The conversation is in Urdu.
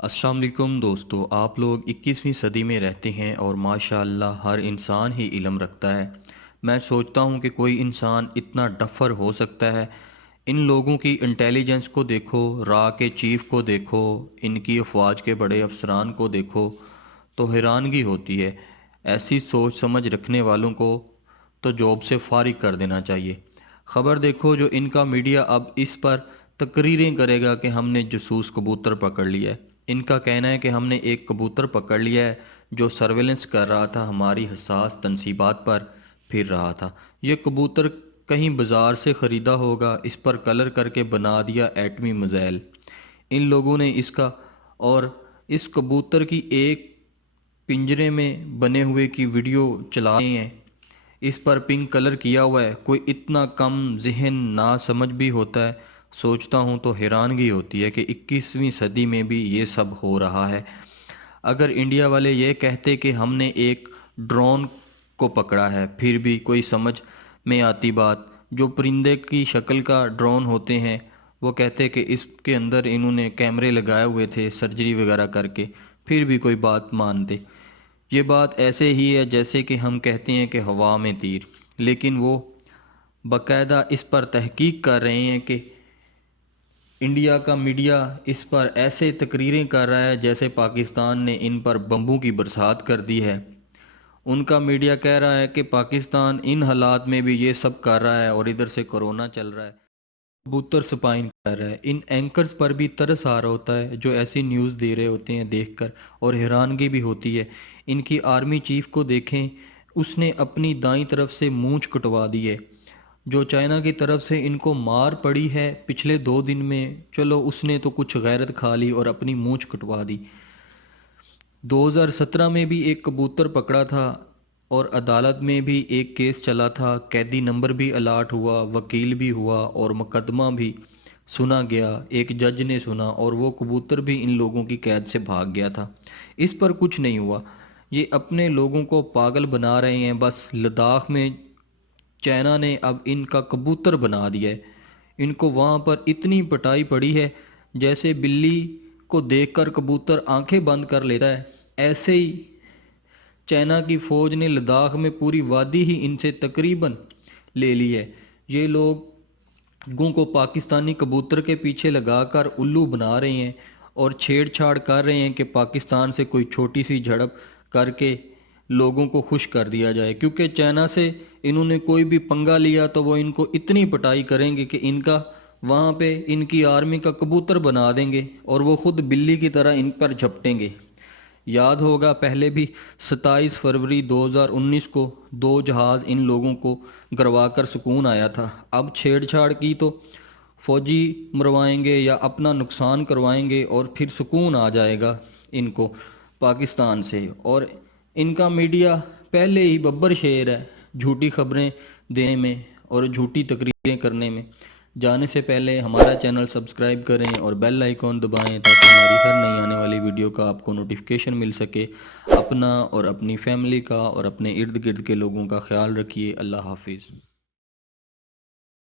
السلام علیکم دوستو، آپ لوگ 21ویں صدی میں رہتے ہیں اور ماشاءاللہ ہر انسان ہی علم رکھتا ہے۔ میں سوچتا ہوں کہ کوئی انسان اتنا ڈفر ہو سکتا ہے۔ ان لوگوں کی انٹیلیجنس کو دیکھو، را کے چیف کو دیکھو، ان کی افواج کے بڑے افسران کو دیکھو تو حیرانگی ہوتی ہے۔ ایسی سوچ سمجھ رکھنے والوں کو تو جاب سے فارغ کر دینا چاہیے۔ خبر دیکھو جو ان کا میڈیا اب اس پر تقریریں کرے گا کہ ہم نے جاسوس کبوتر پکڑ لیا ہے۔ ان کا کہنا ہے کہ ہم نے ایک کبوتر پکڑ لیا ہے جو سرویلنس کر رہا تھا، ہماری حساس تنصیبات پر پھر رہا تھا۔ یہ کبوتر کہیں بازار سے خریدا ہوگا، اس پر کلر کر کے بنا دیا ایٹمی میزائل۔ ان لوگوں نے اس کا اور اس کبوتر کی ایک پنجرے میں بنے ہوئے کی ویڈیو چلائے ہیں، اس پر پنک کلر کیا ہوا ہے۔ کوئی اتنا کم ذہن نا سمجھ بھی ہوتا ہے؟ سوچتا ہوں تو حیرانگی ہوتی ہے کہ 21ویں صدی میں بھی یہ سب ہو رہا ہے۔ اگر انڈیا والے یہ کہتے کہ ہم نے ایک ڈرون کو پکڑا ہے، پھر بھی کوئی سمجھ میں آتی بات۔ جو پرندے کی شکل کا ڈرون ہوتے ہیں، وہ کہتے کہ اس کے اندر انہوں نے کیمرے لگائے ہوئے تھے سرجری وغیرہ کر کے، پھر بھی کوئی بات مانتے۔ یہ بات ایسے ہی ہے جیسے کہ ہم کہتے ہیں کہ ہوا میں تیر، لیکن وہ باقاعدہ اس پر تحقیق کر رہے ہیں کہ انڈیا کا میڈیا اس پر ایسے تقریریں کر رہا ہے جیسے پاکستان نے ان پر بمبوں کی برسات کر دی ہے۔ ان کا میڈیا کہہ رہا ہے کہ پاکستان ان حالات میں بھی یہ سب کر رہا ہے اور ادھر سے کرونا چل رہا ہے، کبوتر سپائن کر رہا ہے۔ ان اینکرز پر بھی ترس آ رہا ہوتا ہے جو ایسی نیوز دے رہے ہوتے ہیں دیکھ کر، اور حیرانگی بھی ہوتی ہے۔ ان کی آرمی چیف کو دیکھیں، اس نے اپنی دائیں طرف سے مونچھ کٹوا دی ہے۔ جو چائنا کی طرف سے ان کو مار پڑی ہے پچھلے 2 دن میں، چلو اس نے تو کچھ غیرت کھا لی اور اپنی مونچھ کٹوا دی۔ 2017 میں بھی ایک کبوتر پکڑا تھا اور عدالت میں بھی ایک کیس چلا تھا، قیدی نمبر بھی الاٹ ہوا، وکیل بھی ہوا اور مقدمہ بھی سنا گیا، ایک جج نے سنا، اور وہ کبوتر بھی ان لوگوں کی قید سے بھاگ گیا تھا۔ اس پر کچھ نہیں ہوا۔ یہ اپنے لوگوں کو پاگل بنا رہے ہیں۔ بس لداخ میں چائنا نے اب ان کا کبوتر بنا دیا ہے۔ ان کو وہاں پر اتنی پٹائی پڑی ہے، جیسے بلی کو دیکھ کر کبوتر آنکھیں بند کر لیتا ہے، ایسے ہی چائنا کی فوج نے لداخ میں پوری وادی ہی ان سے تقریباً لے لی ہے۔ یہ لوگوں کو پاکستانی کبوتر کے پیچھے لگا کر الو بنا رہے ہیں اور چھیڑ چھاڑ کر رہے ہیں کہ پاکستان سے کوئی چھوٹی سی جھڑپ کر کے لوگوں کو خوش کر دیا جائے، کیونکہ چائنا سے انہوں نے کوئی بھی پنگا لیا تو وہ ان کو اتنی پٹائی کریں گے کہ ان کا وہاں پہ ان کی آرمی کا کبوتر بنا دیں گے اور وہ خود بلی کی طرح ان پر جھپٹیں گے۔ یاد ہوگا پہلے بھی 27 فروری 2019 کو 2 جہاز ان لوگوں کو گروا کر سکون آیا تھا۔ اب چھیڑ چھاڑ کی تو فوجی مروائیں گے یا اپنا نقصان کروائیں گے اور پھر سکون آ جائے گا ان کو پاکستان سے۔ اور ان کا میڈیا پہلے ہی ببر شیر ہے جھوٹی خبریں دینے میں اور جھوٹی تقریریں کرنے میں۔ جانے سے پہلے ہمارا چینل سبسکرائب کریں اور بیل آئیکن دبائیں تاکہ ہماری ہر نئی آنے والی ویڈیو کا آپ کو نوٹیفیکیشن مل سکے۔ اپنا اور اپنی فیملی کا اور اپنے ارد گرد کے لوگوں کا خیال رکھیے۔ اللہ حافظ۔